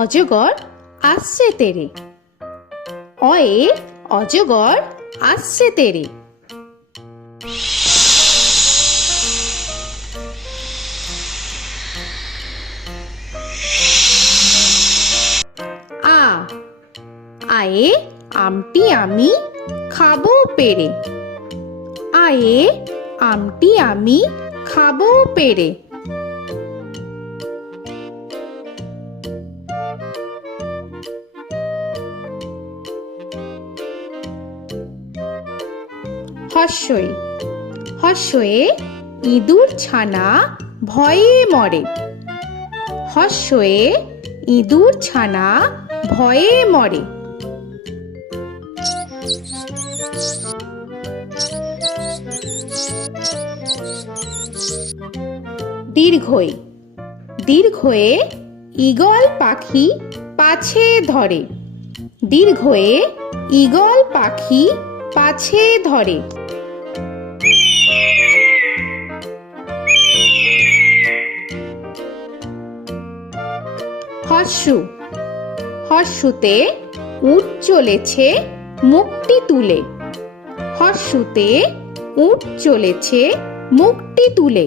অজগর আসছে তেরে। অয়ে অজগর আসছে তেরে। আ আয়ে আমটি আমি খাবো পেরে। আয়ে আমটি আমি খাবো পেরে। হর্ষই হর্ষয়ে ইঁদুর ছানা ভয়ে মরে। হর্ষয়ে ইঁদুর ছানা ভয়ে মরে। দীর্ঘই দীর্ঘয়ে ঈগল পাখি পাছে ধরে। দীর্ঘয়ে ঈগল পাখি পাছে ধরে। হর্ষু হর্ষুতে উট চলেছে মুখটি তুলে। হর্ষুতে উট চলেছে মুখটি তুলে।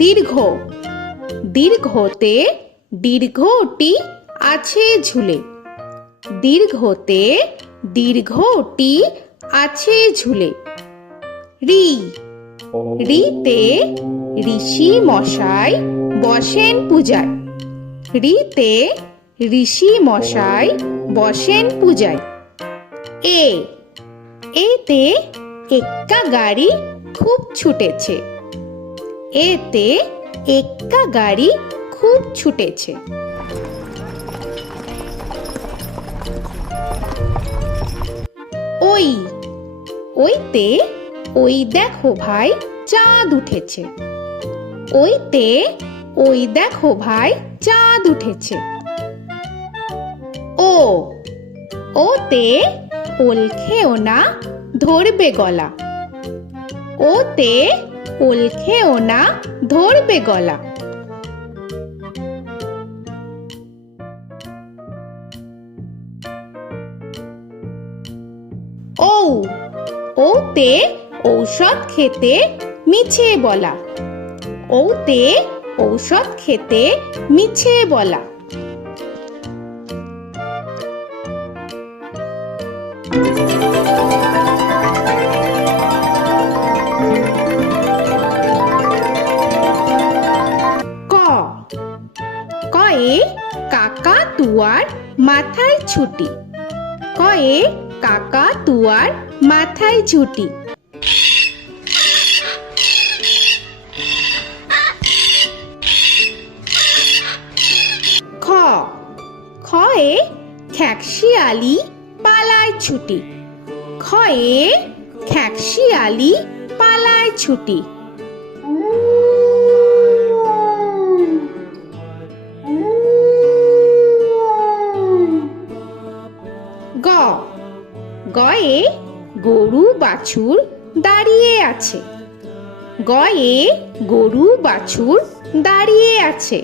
দীর্ঘ দীর্ঘতে দীর্ঘটি আছে ঝুলে। দীর্ঘতে দীর্ঘটি আছে ঝুলে। রি রিতে ঋষি মশাই বসেন পূজায়। রিতে ঋষি মশাই বসেন পূজায়। এ এতে এক্কা গাড়ি খুব ছুটেছে। এতে এক্কা গাড়ি খুব ছুটেছে। ওই ওইতে ওই দেখো ভাই চাঁদ উঠেছে। ওইতে ওই দেখো ভাই চাঁদ উঠেছে। ও ওতে ওল খেও না ধরবে গলা। ওতে ওল খেও না ধরবে গলা। ঔ ওতে ঔষধ খেতে মিছে বলা। ওতে ঔষধ খেতে মিছে বলা। ক কয়ে কাকা তুয়ার মাথায় ছুটি। কয়ে কাকা তুয়ার মাথায় ছুটি। খ খয়ে খ্যাকশিয়ালি পালায় ছুটি। খয়ে খ্যাকশিয়ালি পালায় ছুটি। গ গয়ে গরু বাছুর দাঁড়িয়ে আছে। গয়ে গরু বাছুর দাঁড়িয়ে আছে।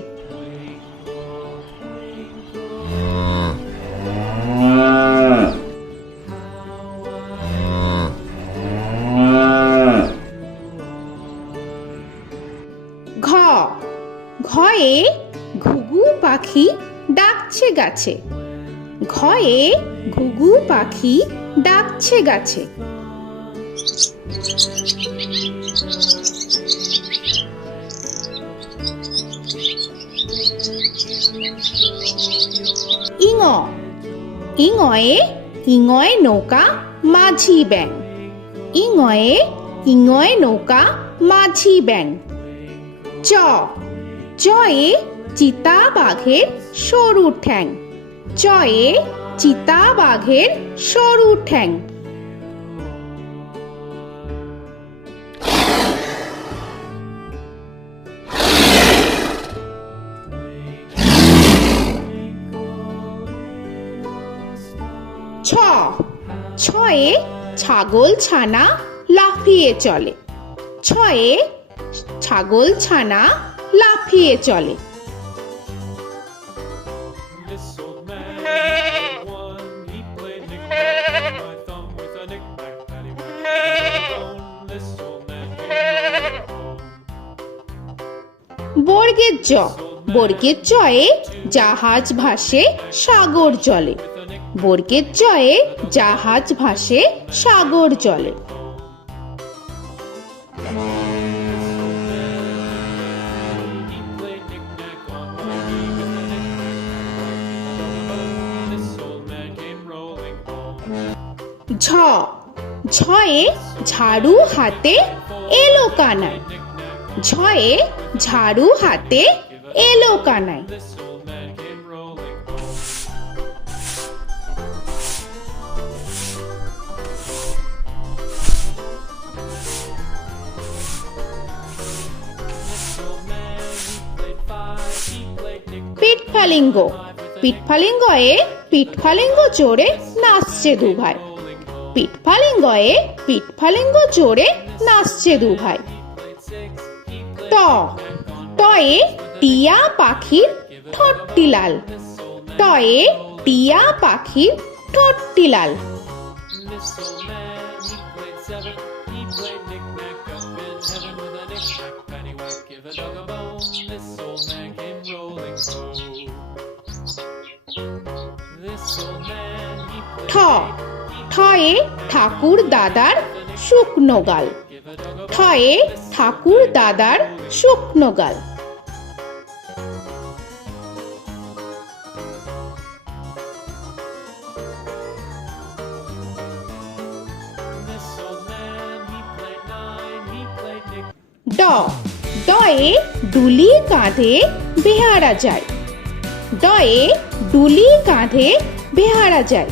ঘ ঘয়ে ঘুঘু পাখি ডাকছে গাছে। ঘয়ে ঘুঘু পাখি ডাকছে গাছে। ইঙ ইঙয়ে ইঙয় নৌকা মাঝি ব্যাং। ইঙয়ে ইঙয় নৌকা মাঝি ব্যাং। চ চয়ে চিতা বাঘের সরু ঠ্যাং। চয়ে চিতা বাঘের সরু ঠ্যাং। ছ ছয়ে ছাগল ছানা লাফিয়ে চলে। ছয়ে ছাগল ছানা লাফিয়ে চলে। This old man had one. He played knick-knack on my thumb with a knick-knack paddywhack bone. This old man came home. বর্গের জ, বর্গের জয়ে জাহাজ ভাসে সাগর জলে। বর্গের জয়ে জাহাজ ভাসে সাগর জলে। He played knick-knack on my knee with a knick-knack. This old man came rolling home. ঝ, ঝয়ে ঝাড়ু হাতে এলো কানাই। ঝয়ে ঝাড়ু হাতে এলো Kanai. This old man came rolling home. This old man, he played five. He played knick-knack. পিঠফালিঙ্গ, পিঠফালিঙ্গয়ে পিঠফালিঙ্গ চড়ে নাচছে দু ভাই। পিঠফালিঙ্গয়ে পিঠফালিঙ্গ চড়ে নাচছে দু ভাই। ট, টয়ে টিয়া পাখির ঠোঁটটি লাল। টয়ে টিয়া পাখির ঠোঁটটি লাল। This old man, he played seven. He played knick-knack up in heaven with a knick-knack paddywhack. Give a dog a bone. This old man came rolling home. This old man, he ঠ, played. ঠয়ে ঠাকুর দাদার শুকনো গাল। Give a dog a ঠয়ে ঠাকুর দাদার শুকনো গাল। This old man, he played nine. He played knick. ড, ডয়ে ডুলি কাঁধে বেহারা যায়। ডয়ে ডুলি কাঁধে বেহারা যায়।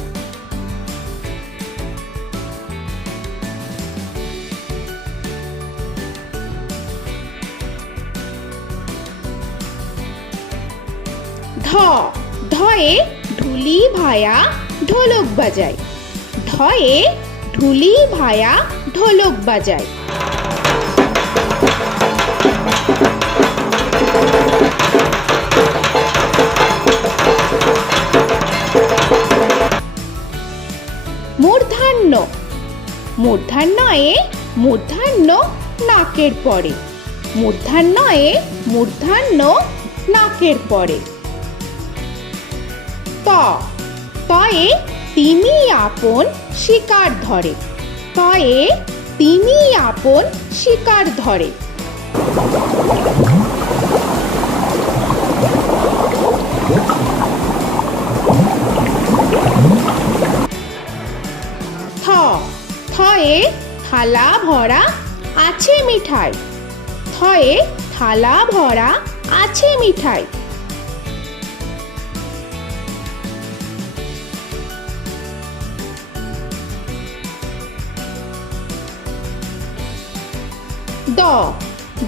ধ, ধয়ে ঢুলি ভায়া ঢোলক বাজায়। ধয়ে ঢুলি ভায়া ঢোলক বাজায়। মূর্ধন্য, মূর্ধন্যয়ে মূর্ধন্য নাকের পরে। মূর্ধন্যয়ে মূর্ধন্য নাকের পরে। ত, তয়ে তিমি আপন শিকার ধরে। তয়ে তিমি আপন শিকার ধরে। থ, থয়ে থালা ভরা আছে মিঠাই। থয়ে থালা ভরা আছে মিঠাই। দ,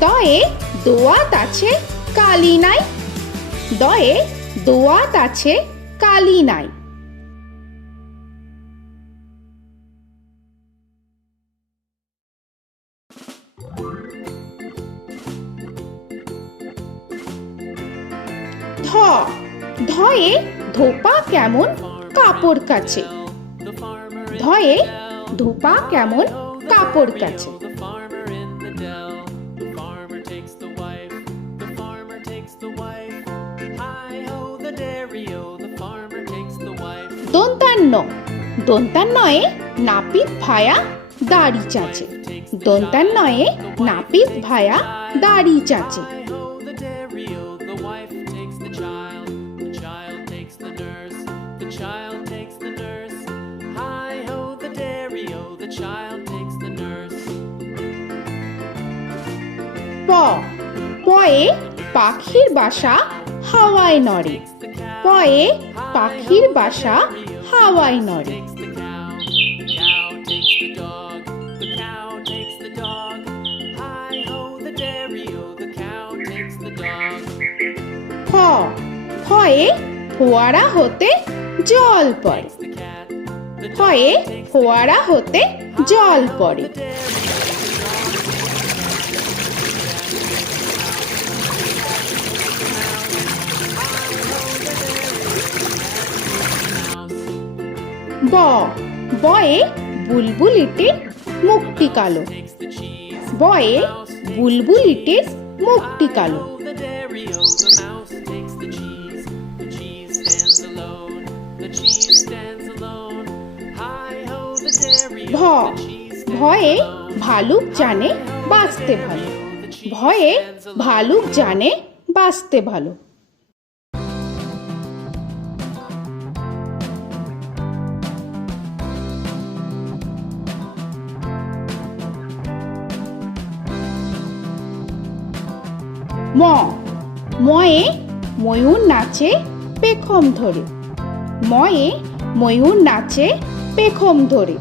দয়ে দোয়াত আছে কালি নাই। দয়ে দোয়াত আছে কালি নাই। ধ, ধয়ে ধোপা কেমন কাপড় কাছে। The farmer in ধয়ে the dell. ধোপা কেমন কাপড় কাছে। The farmer in the dell. The farmer takes the wife. The farmer takes the wife. Hi ho the dairy-o. The farmer takes the wife. দন্তান্ন, দন্তান্নয়ে নাপিত ভায়া দাড়ি চাচে। দন্তান্নয়ে নাপিত ভায়া দাড়ি চাচে। Hi ho the dairy-o. The wife takes the child. The child takes the nurse. The child takes the nurse. Hi ho the dairy-o. The child takes the nurse. প, পয়ে পাখির বাসা হাওয়ায় নড়ে। পয়ে পাখির বাসা হাওয়ায় নড়ে। Takes the cow. The cow takes the dog. The cow takes the dog. Hi ho the dairy-o. The cow takes the dog. ফ, ফয়ে ফোয়ারা হতে জল পড়ে। The cat. The dog ফয়ে takes the ফোয়ারা হতে জল পড়ে। dairy-o. The dog takes the cat. বয়ে বুলবুলিটির মুখটি কালো। Takes the cheese. বয়ে বুলবুলিটির মুখটি কালো। The dairy-o, the mouse takes the cheese. The cheese stands alone. The cheese stands alone. Hi-ho, the dairy-o, ভ the cheese stands ভয়ে alone. ভালুক জানে বাঁচতে ভালো। The cheese ভয়ে stands alone. ভালুক জানে বাঁচতে ভালো। ম ময়ে ময়ূর নাচে পেখম ধরে। ময়ে ময়ূর নাচে পেখম ধরে।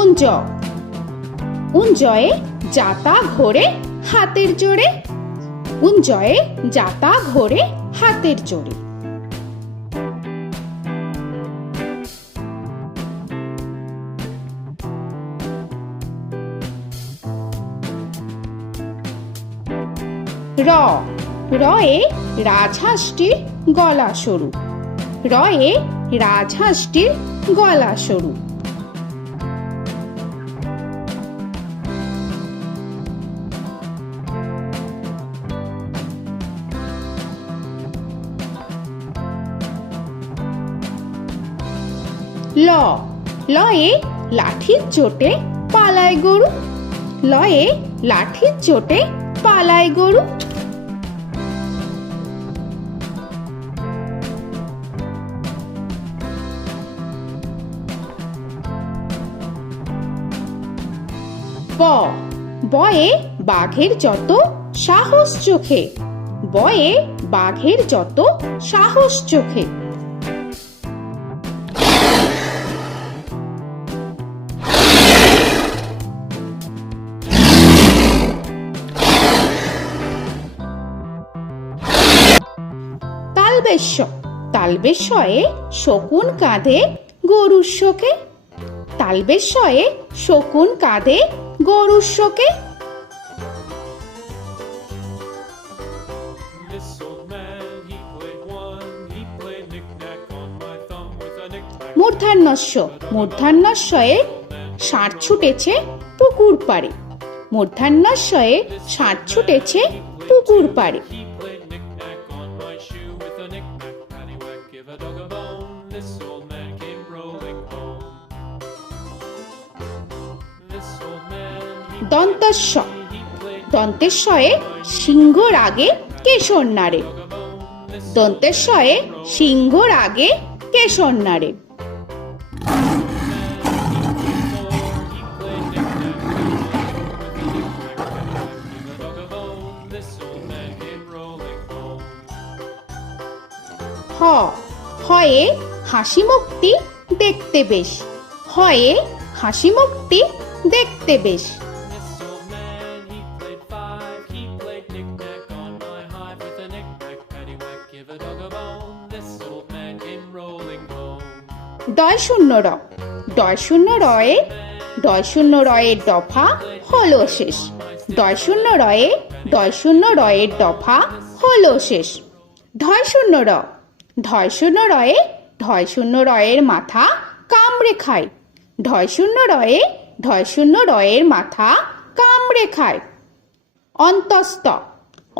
উঞ্জ উঞ্জয়ে যাতা ঘোরে হাতের জোরে। উঞ্জয়ে যাতা ঘোরে হাতের জোরে। র রয়ে রাজহাঁসটির গলা সরু। রয়ে রাজহাঁসটির গলা সরু। ল লয়ে লাঠির চোটে পালায় গরু। লয়ে লাঠির চোটে পালায় গরু। ব বয়ে বাঘের যত সাহস চোখে। বয়ে বাঘের যত সাহস চোখে। তালবেশ্য তালবেশ্যয়ে শকুন কাঁধে গরুর শোকে। তালবেশ্যয়ে শকুন কাঁধে গরুর শোকে। This old man, he played one. He played knick-knack on my thumb with a knick-knack. মূর্ধন্যস্য মূর্ধন্যস্বয়ে ষাঁড় ছুটেছে পুকুর পাড়ে। মূর্ধন্যস্বয়ে ষাঁড় ছুটেছে পুকুর পাড়ে। He played knick-knack on my shoe with a knick-knack, paddywhack, give a dog a bone. This old man came rolling home. This old man, দন্তস্ব he played দন্তেশ্বয়ে সিংহর আগে কেশর নাড়ে। dog a bone. This দন্তেশ্বয়ে সিংহর আগে কেশর নাড়ে। he played knick-knack with a knick-knack, paddywhack, give a dog a bone. This old man came rolling home. হ হয়ে হাসি মুখটি দেখতে বেশ। হয়ে হাসি মুখটি দেখতে বেশ। This old man, he played five. He played knick-knack on my hive with a knick-knack, paddywhack, give a dog a bone. This old man came rolling home. ডয় শূন্য র ডয় শূন্য রয়ে ডয় শূন্য রয়ের দফা হলো শেষ। ডয় শূন্য রয়ে ডয় শূন্য রয়ের দফা হলো শেষ। ঢয় শূন্য র ঢয় শূন্য রয়ে ঢয় শূন্য রয়ের মাথা কামড়ে খায়। ঢয় শূন্য রয়ে ঢয় শূন্য রয়ের মাথা কামড়ে খায়। অন্তস্ত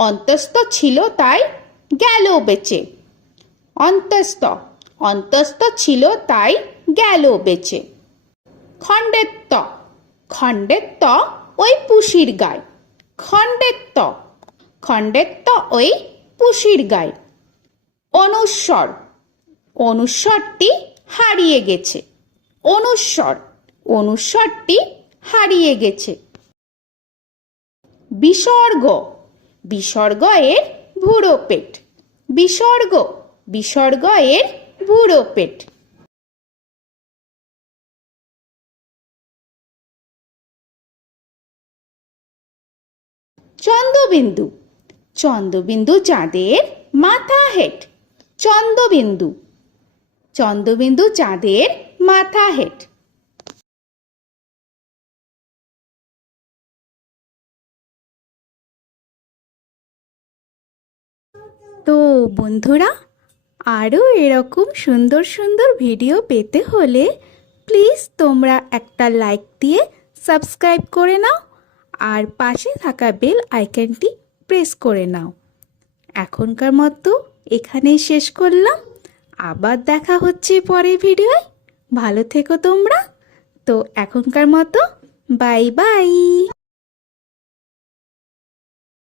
অন্তস্ত ছিল তাই গেল বেঁচে। অন্তস্ত অন্তস্ত ছিল তাই গেল বেঁচে। খণ্ডেত্ব খণ্ডেত্ব ওই পুষির গায়। খণ্ডেত্ব খণ্ডেত্ব ওই পুষির গায়। অনুস্বর অনুস্বরটি হারিয়ে গেছে। অনুস্বর অনুস্বরটি হারিয়ে গেছে। বিসর্গ বিসর্গ এর ভুরো পেট। বিসর্গ বিসর্গ এর ভুরো পেট। চন্দ্রবিন্দু চন্দ্রবিন্দু চাঁদের মাথা হেট। চন্দ্রবিন্দু চন্দ্রবিন্দু চাঁদের মাথা হেট। তো বন্ধুরা, আরও এরকম সুন্দর সুন্দর ভিডিও পেতে হলে প্লিজ তোমরা একটা লাইক দিয়ে সাবস্ক্রাইব করে নাও আর পাশে থাকা বেল আইকনটি প্রেস করে নাও। এখনকার মতো এখানেই শেষ করলাম। আবার দেখা হচ্ছে পরের ভিডিওয়। ভালো থেকো তোমরা। তো এখনকার মতো বাই বাই।